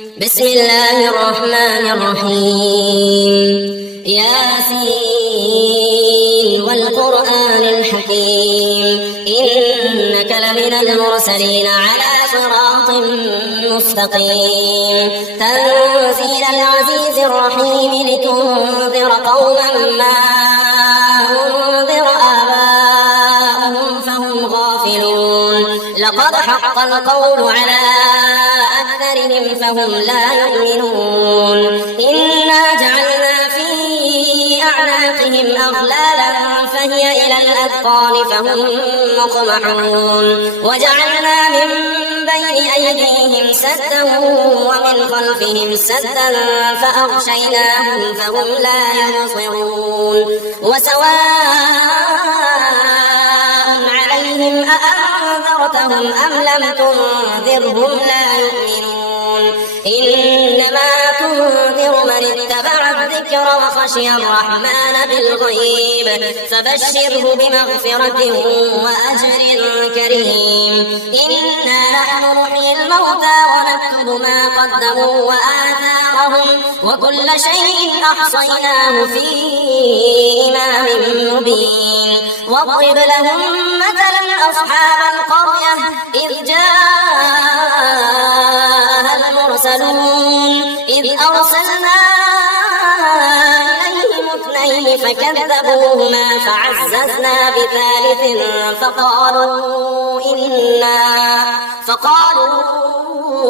بسم الله الرحمن الرحيم. ياسين والقرآن الحكيم إنك لمن المرسلين على صراط مستقيم تنزيل العزيز الرحيم لتنذر قوما ما أنذر آباؤهم فهم غافلون لقد حق القول على أكثرهم فهم لا يؤمنون إنا جعلنا في أعناقهم أغلالا فهي إلى الأذقان فهم مقمحون وجعلنا من بين أيديهم سدا ومن خلفهم سدا فأغشيناهم فهم لا يبصرون وسواء عليهم أأنذرتهم أم لم تنذرهم لا يؤمنون إنما تنذر من اتبع الذكر وخشي الرحمن بالغيب فبشره بمغفرة وأجر كريم إنا نحن نحيي الموتى ونكتب ما قدموا وآثارهم وكل شيء أحصيناه في إمام مبين واضرب لهم مثلا أصحاب القرية إذ جاءها المرسلون إذ أرسلنا إليهم اثنين فكذبوهما فعززنا بثالث فقالوا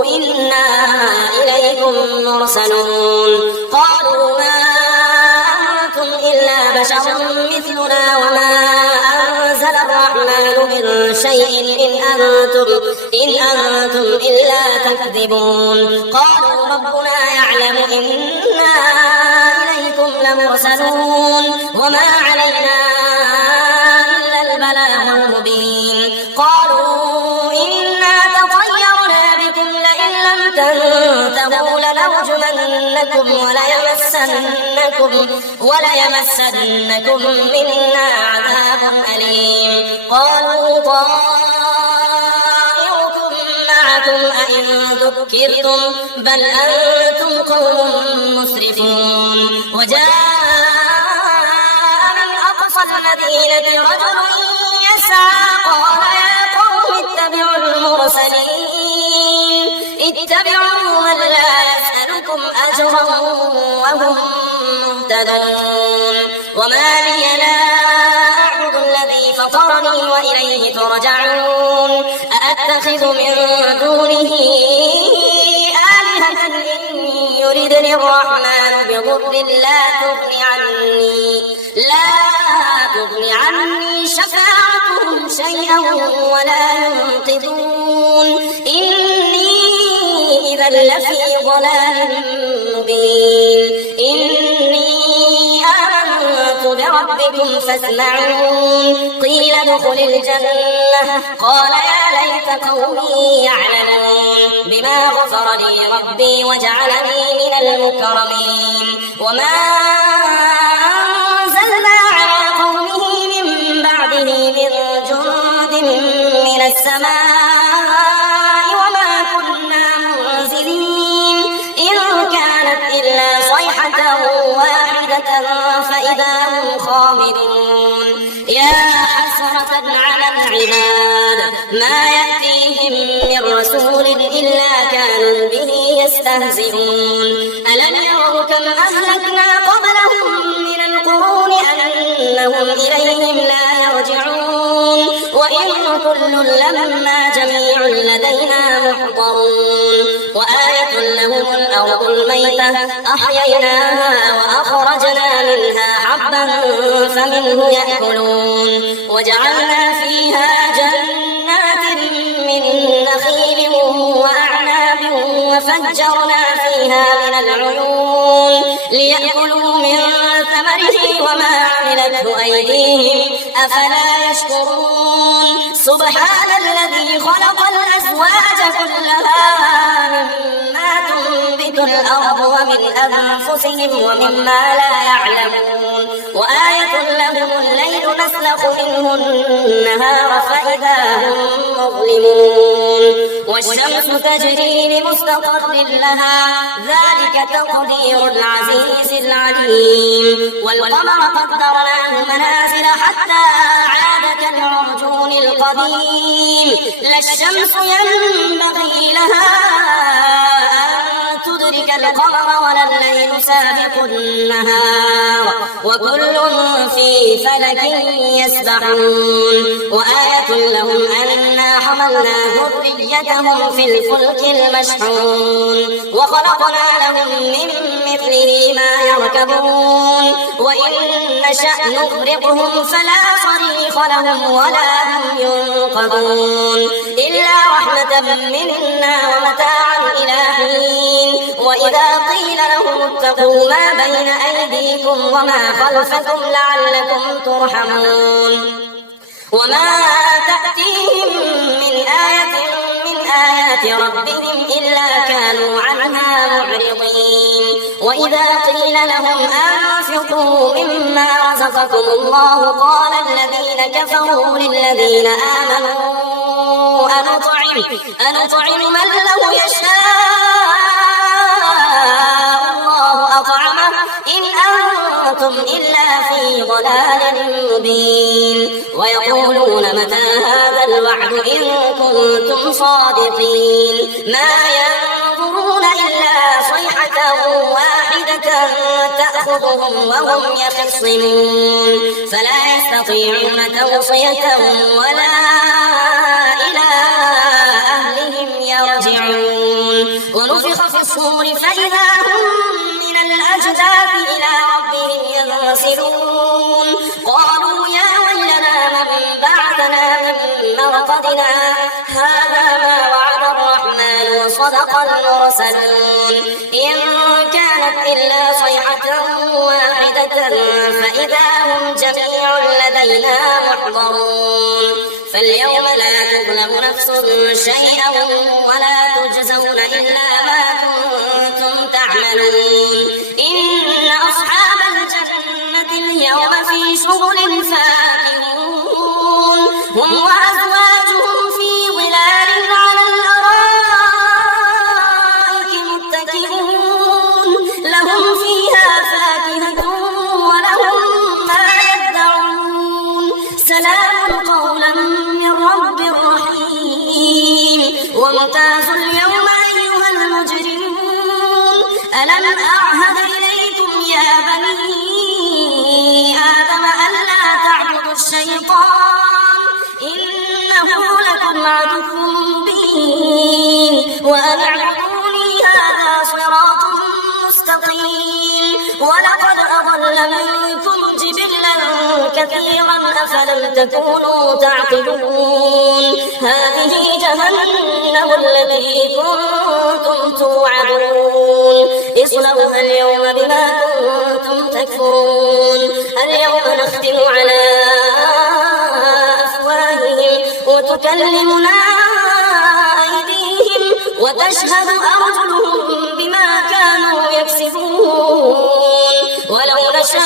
إنا إليكم مرسلون قالوا ما أنتم إلا بشر مثلنا وما أنزل الرحمن من شيء إن أنتم إلا تكذبون قالوا ربنا يعلم إنا إليكم لمرسلون وما علينا إلا البلاغ المبين قالوا إنا تطيرنا بكم لئن لم تنتهوا لنرجمنكم وليمسنكم منا عذاب أليم قالوا طائركم معكم أئن ذكرتم بل أنتم قوم مسرفون وجاء من أقصى المدينة رجل يسعى قال يا قوم اتبعوا المرسلين اتبعوا من لا يسألكم أجرا وهم مهتدون وما لي لا أعبد الذي فطرني وإليه ترجعون أأتخذ من دونه آلهة إن يردني الرحمن بضر لا تغني عني شفاعتهم شيئا ولا ينقذون إني إذا لفي ضلال مبين إني آمنت بربكم فاسمعون قيل ادخل الجنة قال يا ليت قومي يعلمون بما غفر لي ربي وجعلني من المكرمين وما أنزلنا على قومه من بعده من جند من السماء وما كنا منزلين إن كانت إلا صيحة واحدة فإذا هم خامدون يا حسرة على العباد ما يأتيهم من رسول إلا كانوا به يستهزئون ألم يروا كم أهلكنا قبلهم من القرون أنهم إليهم لا يرجعون وإن كل لما جميع لدينا محضرون وآية لهم الأرض الميتة أحييناها وأخرجنا منها حبا فمنه يأكلون وجعلنا فيها جنات من نخيل وأعناب وفجرنا فيها من العيون ليأكلوا من ثمره وما عملته أيديهم أفلا يشكرون سبحان الذي خلق الأزواج كلها مما تنبت تنبت الأرض ومن أنفسهم ومما لا يعلمون وآية لهم الليل نسلخ منه النهار فإذا هم مظلمون والشمس تجري لمستقر لها ذلك تقدير العزيز العليم والقمر قدرناه منازل حتى عاد كالعرجون القديم لا الشمس ينبغي لها أن تدرك القمر ولا الليل سابق النهار وكل في فلك يسبحون وآية لهم أنا حملنا ذريتهم في الفلك المشحون وخلقنا لهم من مثله ما يركبون وإن نشأ نغرقهم فلا صريخ لهم ولا هم ينقذون إلا رحمة منا ومتاعا إلى حين وإذا قيل لهم اتقوا ما بين أيديكم وما خلفكم لعلكم ترحمون وما تأتيهم من آية من آيات ربهم إلا كانوا عنها معرضين وإذا قيل لهم أنفقوا مما رزقكم الله قال الذين كفروا للذين آمنوا أنطعم من لو يشاء الله أطعمه إن أنتم إلا في ضلال مبين ويقولون متى هذا الوعد إن كنتم صادقين ما ينظرون إلا صيحة واحدة تأخذهم وهم يخصمون فلا يستطيعون توصية ولا إلى أهلهم يرجعون ونفخ في الصور فإذا هم من الأجداث إلى ربهم ينسلون قالوا يا ويلنا من بعثنا من مرقدنا هذا ما وعد الرحمن وصدق المرسلون إن كانت إلا صيحة واحدة فإذا هم جميع لدينا محضرون فاليوم لا تظلم نفس شيئا ولا تجزون إلا ما كنتم تعملون إن أصحاب الجنة اليوم في شغل فاكهون هم وأزواجهم في ظلال على الأرائك متكئون لهم فيها فاكهة ولهم ما يدعون سلام قولا من رب رحيم وامتازوا اليوم أيها المجرمون ألم أعهد إليكم يا بني آدم ألا تعبدوا الشيطان إنه لكم عدو مبين وأن اعبدوني هذا صراط مستقيم ولقد أضل منكم جبلا كثيرا أفلم تكونوا تعقلون هذه جهنم التي كنتم توعدون اصلوها اليوم بما كنتم تكفرون اليوم نختم على أفواههم وتكلمنا أيديهم وتشهد أرجلهم بما كانوا يكسبون ولو نشاء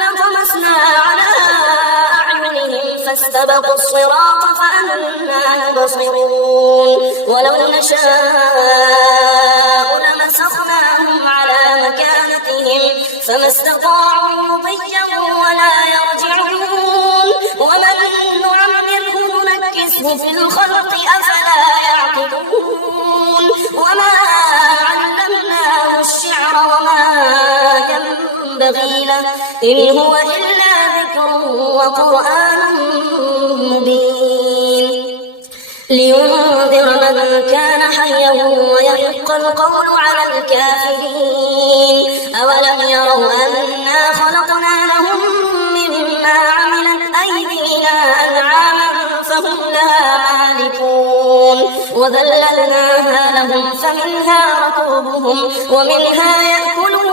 لطمسنا على أعينهم فاستبقوا الصراط فأنا يبصرون ولو نشاء لمسخناهم على مكانتهم فما استطاعوا مضيا ولا يرجعون ومن نعمره ننكسه في الخلق أفلا يعقلون وما علمناه الشعر وما ينبغي له إن هو إلا ذكر وقرآن مبين لينذر من كان حيا ويحق القول على الكافرين أولم يروا أنا خلقنا لهم مما عملت أيدينا أنعاما فهم لها مالكون وذللناها لهم فمنها ركوبهم ومنها يأكلون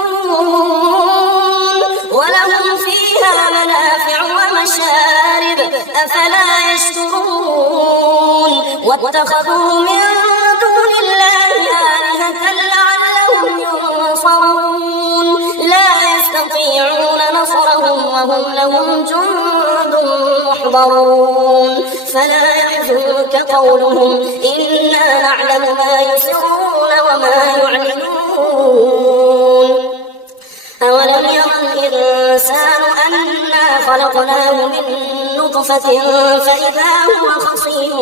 ولهم فيها منافع ومشارب أفلا يشكرون واتخذوا من دون الله وهم لهم جند محضرون فلا يحزنك قولهم إنا نعلم ما يسرون وما يعلنون أولم ير الإنسان أنا خلقناه من نطفة فإذا هو خصيم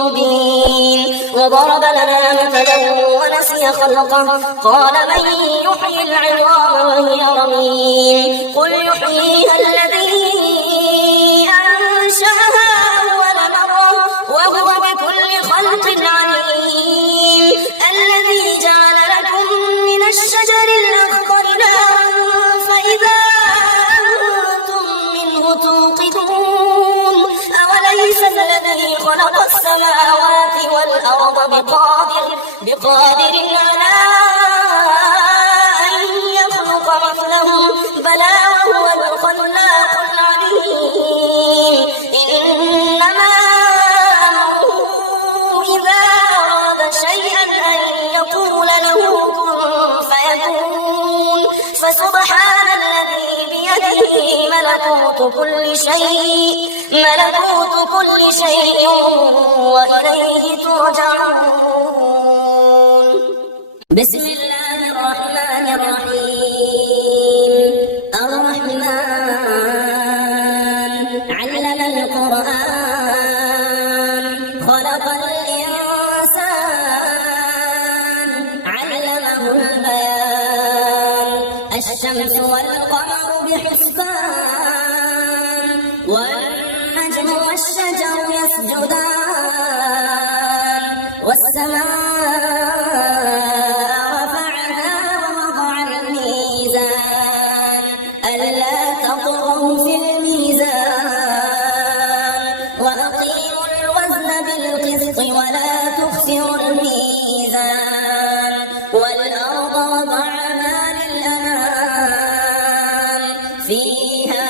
مبين وضرب لنا مثلا ونسي خلقه قال من يحيي العظام وهي رميم قل يحييها الذي أنشأها أول مرة وهو بكل خلق عليم الذي جعل لكم من الشجر الأخضر نارا فإذا أنتم منه توقدون أوليس الذي خلق السماوات والأرض بقادر على أن يخلق مثلهم بلى وهو الخلاق العليم إنما أمره إذا أراد شيئا أن يقول له كن فيكون فسبحان الذي بيده ملكوت كل شيء وإليه ترجعون بسم الله الرحمن الرحيم الرحمن علم القرآن خلق الإنسان علمه البيان الشمس والقمر بحسبان والنجم والشجر يسجدان والسماء رفعها ووضع الميزان ألا تطغوا في الميزان وأقيموا الوزن بالقسط ولا تخسروا الميزان والأرض وضعها للأنام فيها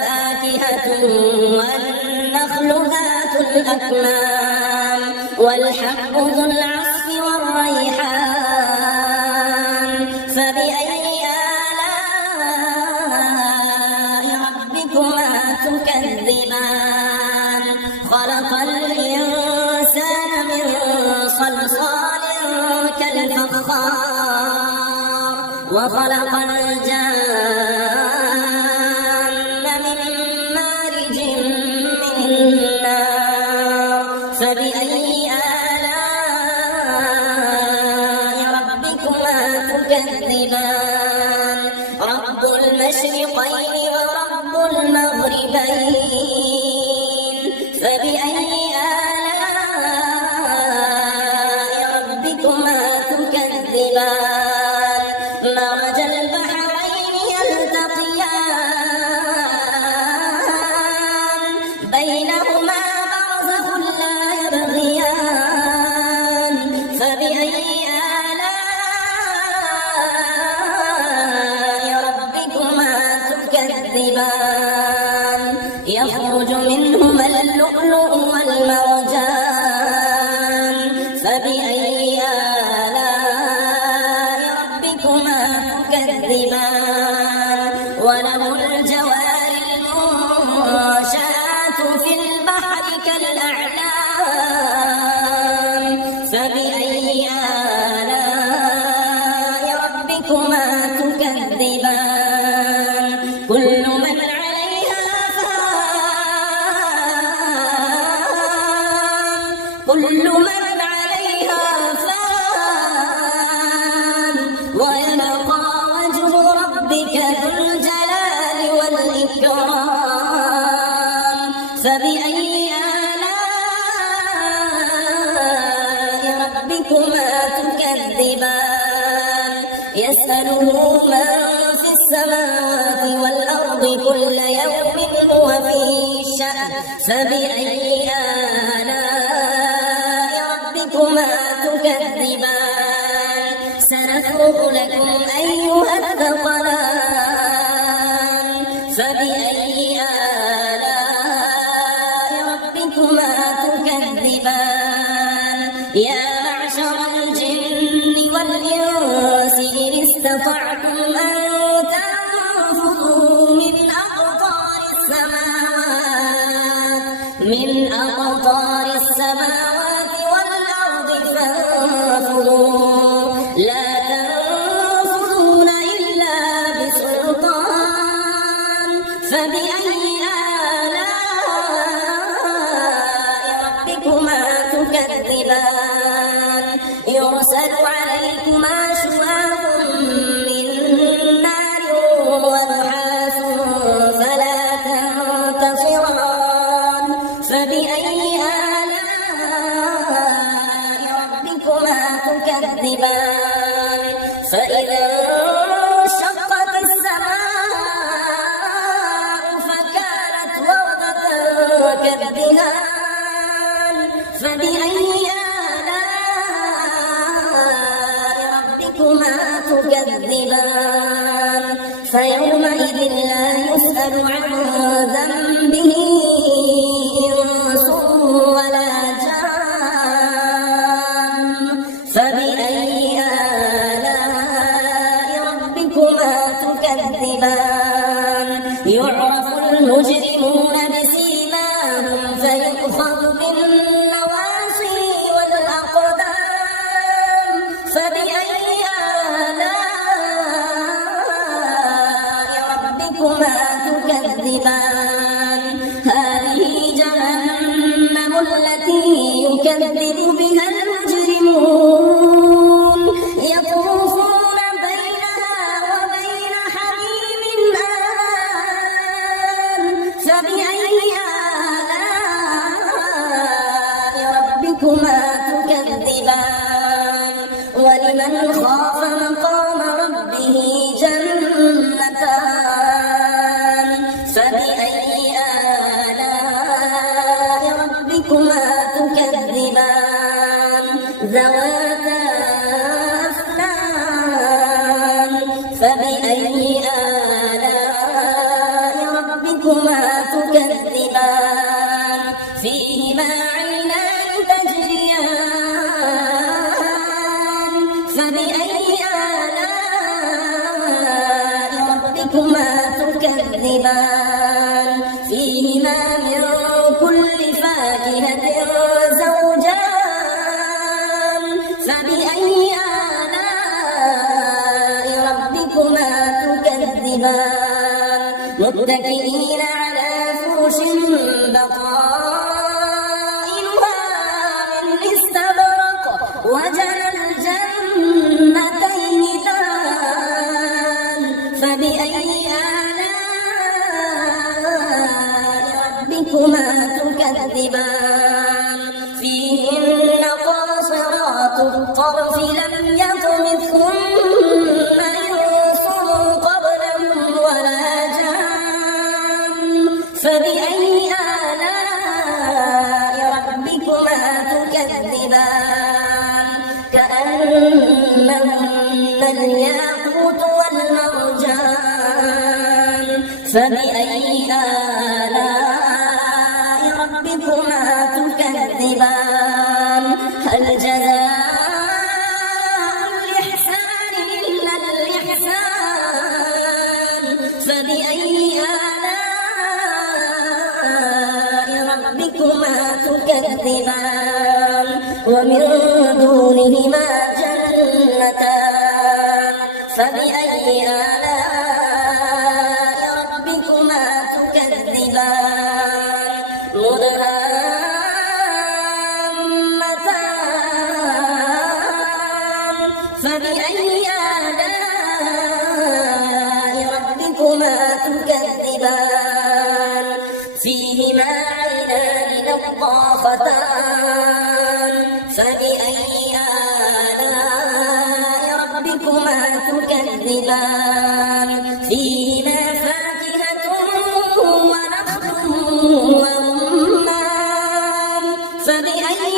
فاكهة والنخل ذات الأكمام والحب ذو العصف والريحان فبأي آلاء ربكما تكذبان خلق الإنسان من صلصال كالفخار وخلق الجان من مارج من نار فبأي آلاء ربكما تكذبان رب المشرقين ورب المغربين فبأي آلاء ربكما تكذبان مرج البحرين يلتقيان بينهما برزخ لا يبغيان فبأي آلاء ربكما تكذبان يخرج منهما اللؤلؤ والمرجان فبأي آلاء ربكما تكذبان وله الجوار المنشآت في البحر كالأعلام فبأي آلاء ربكما تكذبان كل من عليها فان ويبقى وجه ربك ذو الجلال والإكرام فبأي آلاء ربكما تكذبان يسأله من في السماوات والأرض كل يوم هو في شأن فبأي آلاء ربكما تكذبان سنفرغ لكم أيها الثقلان فبأي آلاء ربكما تكذبان يا معشر الجن والإنس إن استطعتم أن تنفذوا من أقطار يرسل عليكما شواظ من نار ونحاس فلا تنتصران فبأي آلاء ربكما تكذبان فإذا انشقت السماء فكانت وردة كالدهان فبأي آلاء ربكما تكذبان فيومئذ لا يسأل عن ذنبه إنس ولا جان فبأي آلاء ربكما تكذبان يعرف المجرمون بسيماهم فيؤخذ بالنواصي والأقدام فبأي آلاء ربكما تكذبان هذه جهنم التي يكذب بها المجرمون يطوفون بينها وبين حميم آن فبأي آلاء ربكما تكذبان ولمن خاف مقام ربه جنتان فبأي آلاء ربكما تكذبان ذواتا أفنان فبأي آلاء ربكما تكذبان فيهما عينان تجريان فبأي آلاء ربكما تكذبان فيهما من كل فاكهة زوجان فبأي آلاء ربكما تكذبان متكئين على فرش بطائنها من استبرق وجنى الجنتين دان فبأي آلاء ربكما تكذبان فيهن قاصرات الطرف لم يطمثهن إنس قبلهم ولا جان فبأي آلاء ربكما تكذبان كأنهن الياقوت والمرجان فبأي آلاء ربكما تكذبان هل جزاء الإحسان إلا الإحسان فبأي آلاء ربكما تكذبان ومن دونهما جنتان فبأي آلاء ربكما تكذبان مدهامتان فبأي آلاء ربكما تكذبان فيهما عينان نضاختان فبأي آلاء ربكما تكذبان فيهما فاكهة ونخل ورمان فبأي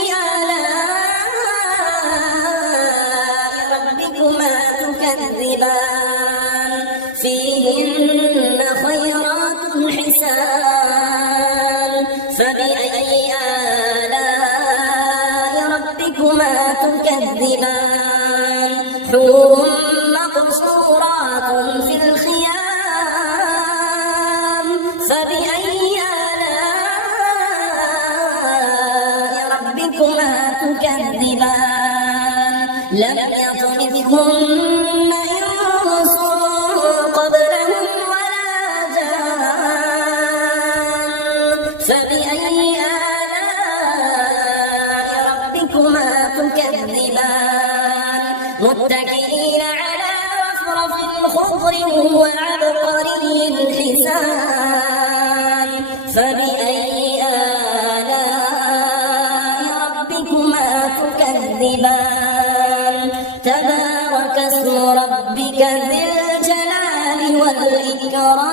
آلاء ربكما تكذبان فيهن خيرات حسان فبأي آلاء ربكما تكذبان حور مقصورات في الخيام فبأي آلاء ربكما تكذبان لم يطمثهن إنس قبلهم ولا جان فبأي آلاء ربكما تكذبان متكئين على رفرف خضر وعبقري حسان فبأي آلاء ربكما تكذبان تبارك اسم ربك ذي الجلال والإكرام.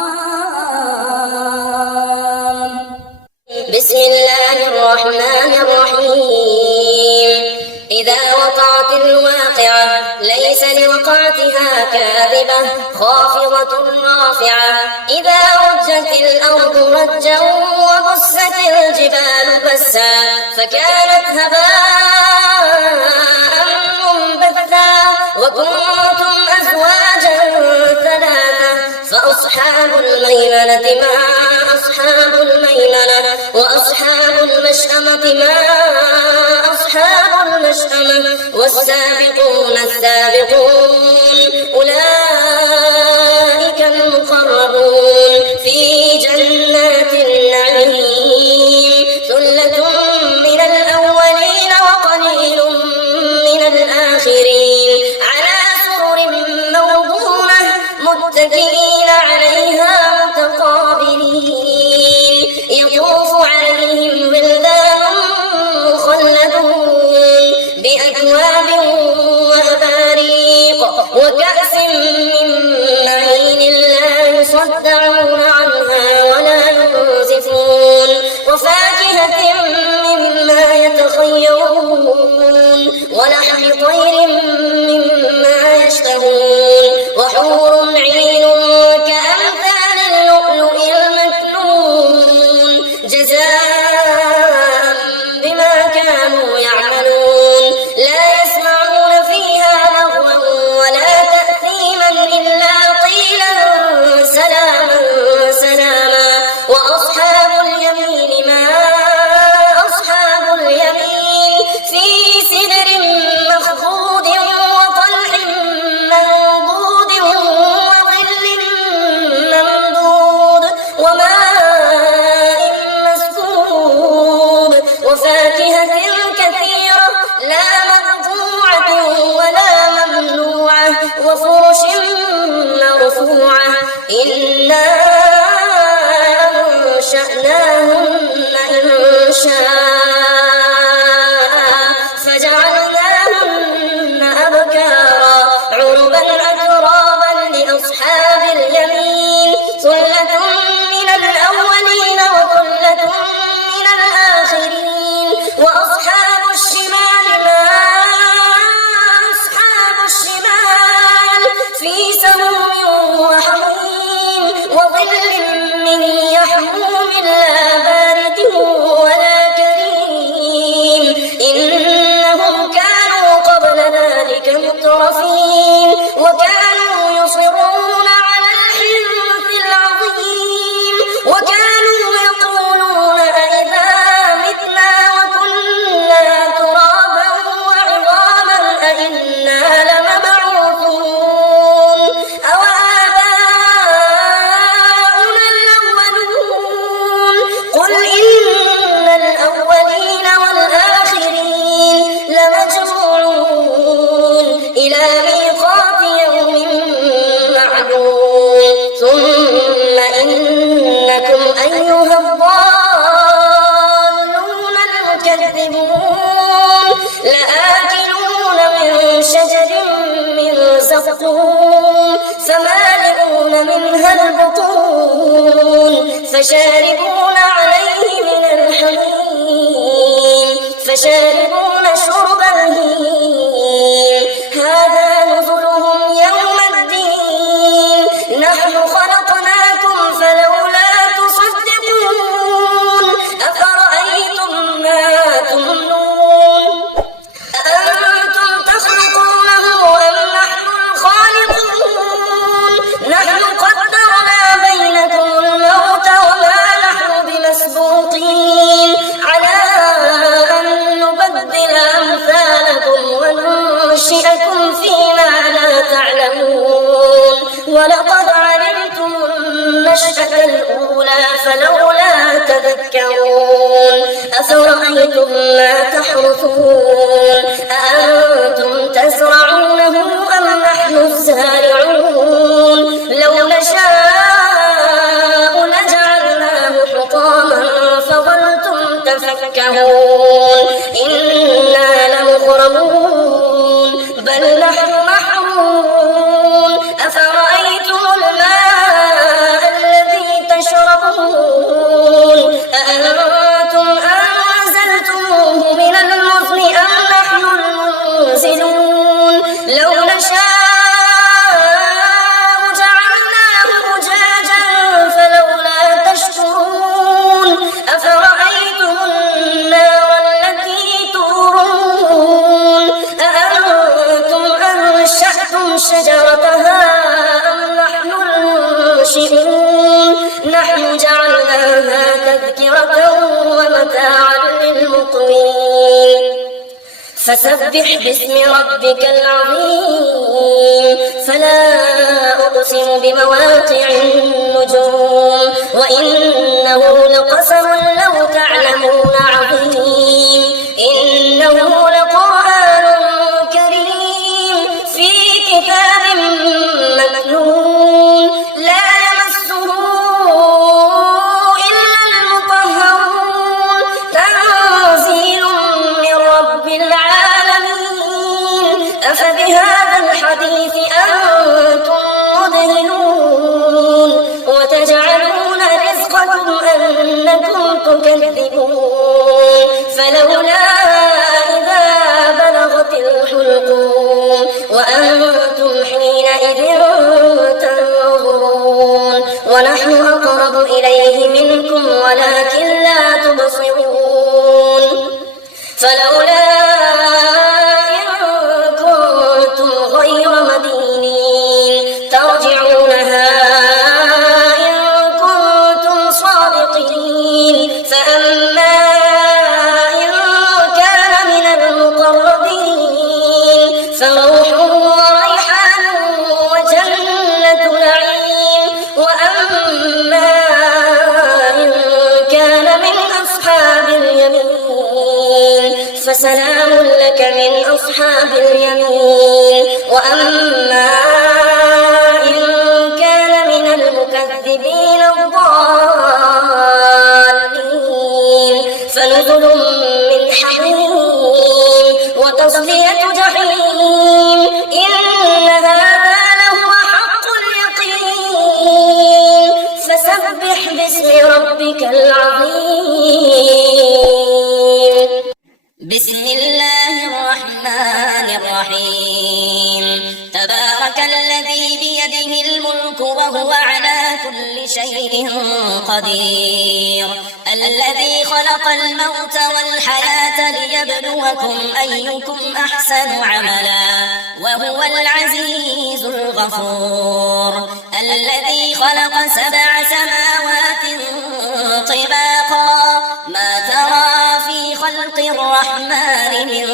بسم الله الرحمن الرحيم. إذا وقعت الواقعة ليس لوقعتها كاذبة خافضة رافعة إذا رجت الأرض رجا وبست الجبال بسا فكانت هباء منبثا وكنتم أزواجا ثلاثة فأصحاب الميمنة ما أصحاب الميمنة وأصحاب المشأمة ما أصحاب المشأمة والسابقون السابقون أولئك المقربون في جنات النعيم ثلة من الأولين وقليل من الآخرين على سرر موضونة متكئين عليها متقابلين يطوف عليهم ولدان مخلدون بأكواب وأباريق وكأس من معين لا يصدعون عنها ولا ينزفون وفاكهة مما يتخيرون ولحم طير مما يشتهون وحور عين كأمثال اللؤلؤ المكنون جزاء بما كانوا يعملون لا يسمعون فيها لغوا ولا تأثيما إلا قيلا سلاما سلاما وأصحاب اليمين ما أصحاب اليمين في سدر مخضود وطلح منضود وظل ممدود وماء مسكوب وفاكهة كثيرة لا مقطوعة ولا ممنوعة وفرش مرفوعة إنا أنشأناهن إنشاء فجعلناهن أبكارا عربا أترابا لأصحاب اليمين ثلة من الأولين وثلة من الآخرين وأصحاب الشمال ما أصحاب الشمال في سموم وحميم وظل من يحموم لا بارد ولا كريم إنهم كانوا قبل ذلك مترفين وكانوا يصرون على الحنث العظيم وكانوا يقولون أئذا متنا وكنا ترابا وعظاما أئنا لمبعوثون أو آباؤنا الأولون قل إن الأولين والآخرين لمجموعون إلى ميقات يوم معلوم ثم إنكم أيها الضالون المكذبون لآكلون من شجر من زقوم فمالئون منها البطون فشاربون عليه من الحميم فشاربون شرب الهيم هذا نزلهم يوم الدين نحن خلقناكم فلولا تصدقون أفرأيتم ما تمنون أأنتم تخلقونه أم نحن الخالقون نحن قدرنا بينكم الموت وما نحن بمسبوقين على أن نبدل أمثالكم وننشئكم فيما لا تعلمون ولقد علمتم النشأة الأولى فلولا تذكرون أفرأيتم ما تحرثون أأنتم تزرعونه يسمعون إنا لمغرمون بل نحن محرومون أفرأيتم الماء الذي تشربون أأنتم أنزلتموه من المزن أم نحن المنزلون لو نشاء جعلناه أجاجا فلولا تشكرون أفرأيتم النار التي تورون أأنتم أنشأتم شجرتها أم نحن المنشئون نحن جعلناها تذكرة ومتاعا للمقوين فسبح باسم ربك العظيم فلا أقسم بمواقع النجوم وإنه لقسم لو تعلمون عظيم إنه لقرآن كريم في كتاب مكنون لا يمسه إلا المطهرون تنزيل من رب العالمين أفبهذا الحديث أنتم مدهنون وتجعلون رزقكم أنكم تكذبون فلولا إذا بلغت الحلقوم وأنتم حينئذ تنظرون ونحن أقرب إليه منكم ولكن لا تبصرون فلولا إن كنتم غير مدينين ترجعونها إن كنتم صادقين فأما إن كان من المقربين فروح وريحان وجنة نعيم وأما إن كان من أصحاب اليمين فسلام لك من أصحاب اليمين وأما إن كان من المكذبين الضالين فنزل من حميم وتصلية جحيم إن هذا لهو حق اليقين فسبح باسم ربك العظيم بسم الله الرحمن الرحيم تبارك الذي بيده الملك وهو على كل شيء قدير الذي خلق الموت والحياة ليبلوكم أيكم أحسن عملا وهو العزيز الغفور الذي خلق 7 سماوات طباقا ما ترى في خلق الرحمن من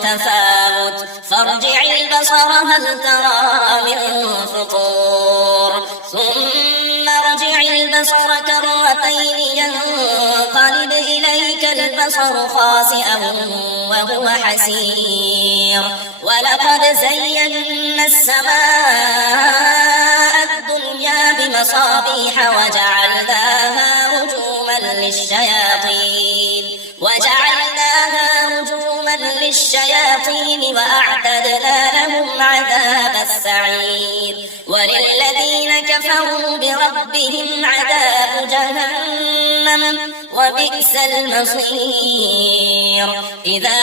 تفاوت فارجع البصر هل ترى من فطور ثم ارجع البصر كرتين ينقلب إليك البصر خاسئا وهو حسير ولقد زينا السماء الدنيا بمصابيح وجعلناها رجوما للشياطين وأعتدنا لهم عذاب السعير وللذين كفروا بربهم عذاب جهنم وبئس المصير إذا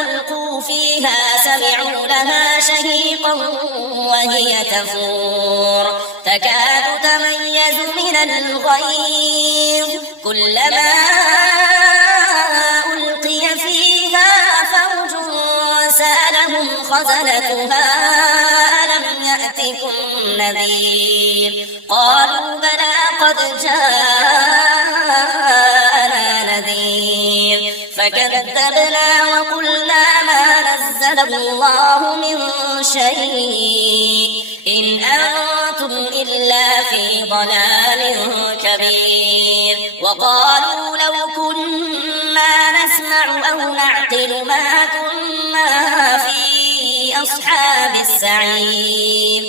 ألقوا فيها سمعوا لها شهيقا وهي تفور تكاد تميز من الغيظ كلما ألقي فيها فوج سألهم خزنتها ألم يأتكم نذير قالوا بلى قد جاءنا نذير فكذبنا وقلنا ما نزل الله من شيء إن أنتم إلا في ضلال كبير وقالوا لو كنا نسمع أو نعقل ما كنا في أصحاب السعير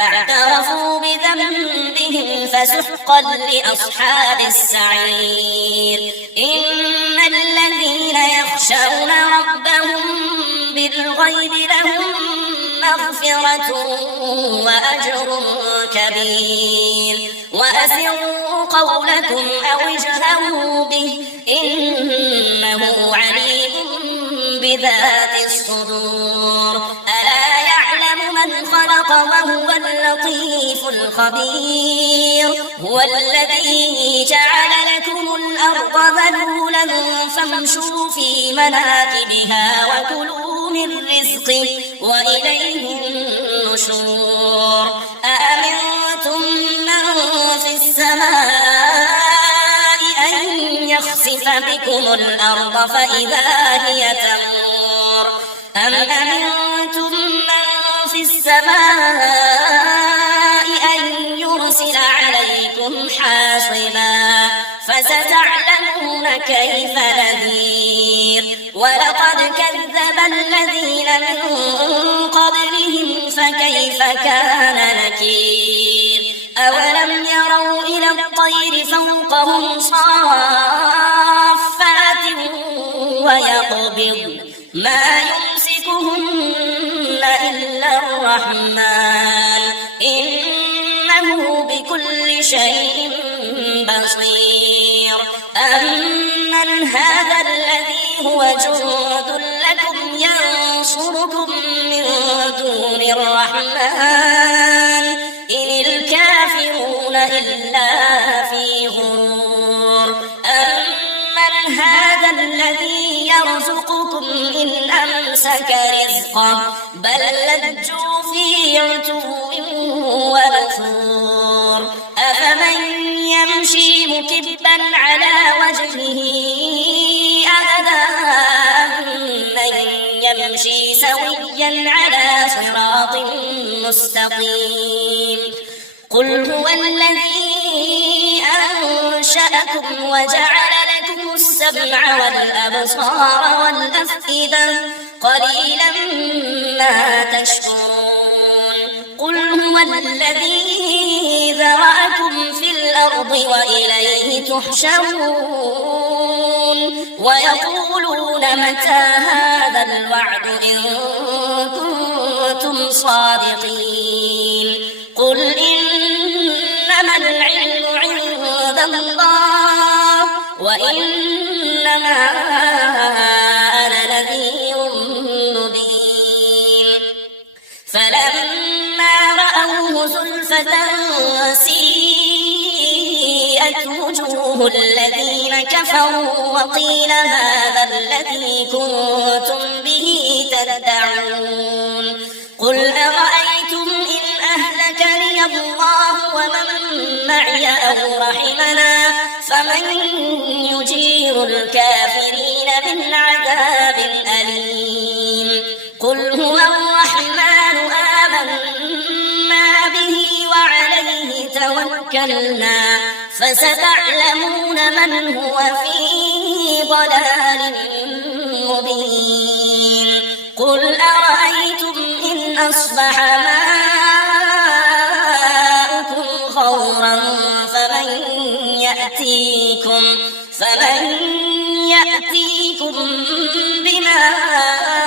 فاعترفوا بذنبهم فسحقا لأصحاب السعير إن الذين يخشون ربهم بالغيب لهم مغفرة وأجر كبير وأسروا قولكم أو اجهروا به إنه عليم بذات الصدور ألا يعلم من خلق وهو اللطيف الخبير هو الذي جعل لكم الأرض ذلولا فامشوا في مناكبها وكلوا من رزقه وإليه النشور أأمنتم من في السماء أن يخسف بكم الأرض فإذا هي تمور أم أمنتم من في السماء أن يرسل عليكم حاصبا فستعلمون كيف نذير ولقد كذب الذين من قبلهم فكيف كان نكير أولم يروا إلى الطير فوقهم صافات ويقبض ما يمسكهن إلا الرحمن إنه بكل شيء بصير أمن هذا الذي هو جند لكم ينصركم من دون الرحمن إن الكافرون إلا في غرور أمن هذا الذي يرزقكم إن أمسك رزقه بل لجوا في عتو ونفور أفمن يمشي مكبا على وجهه أهدى من يمشي سويا على صراط مستقيم قل هو الذي أنشأكم وجعل لكم السمع والأبصار والأفئدة قليلا ما تشكرون قل هو الذي ذرأكم في الأرض وإليه تحشرون ويقولون متى هذا الوعد إن كنتم صادقين قل إنما العلم عند الله وإنما أنا نذير مبين فلما رأوه زلفة سيئت وجوه الذين كفروا وقيل هذا الذي كنتم به تدعون قل أرأيتم إن أهلكني الله ومن معي أو رحمنا فمن يجير الكافرين من عذاب أليم قل هو الرحمن آمنا به وعليه توكلنا فستعلمون من هو في ضلال مبين قل أرأيتم إن أصبح ماؤكم غورا فمن يأتيكم بماء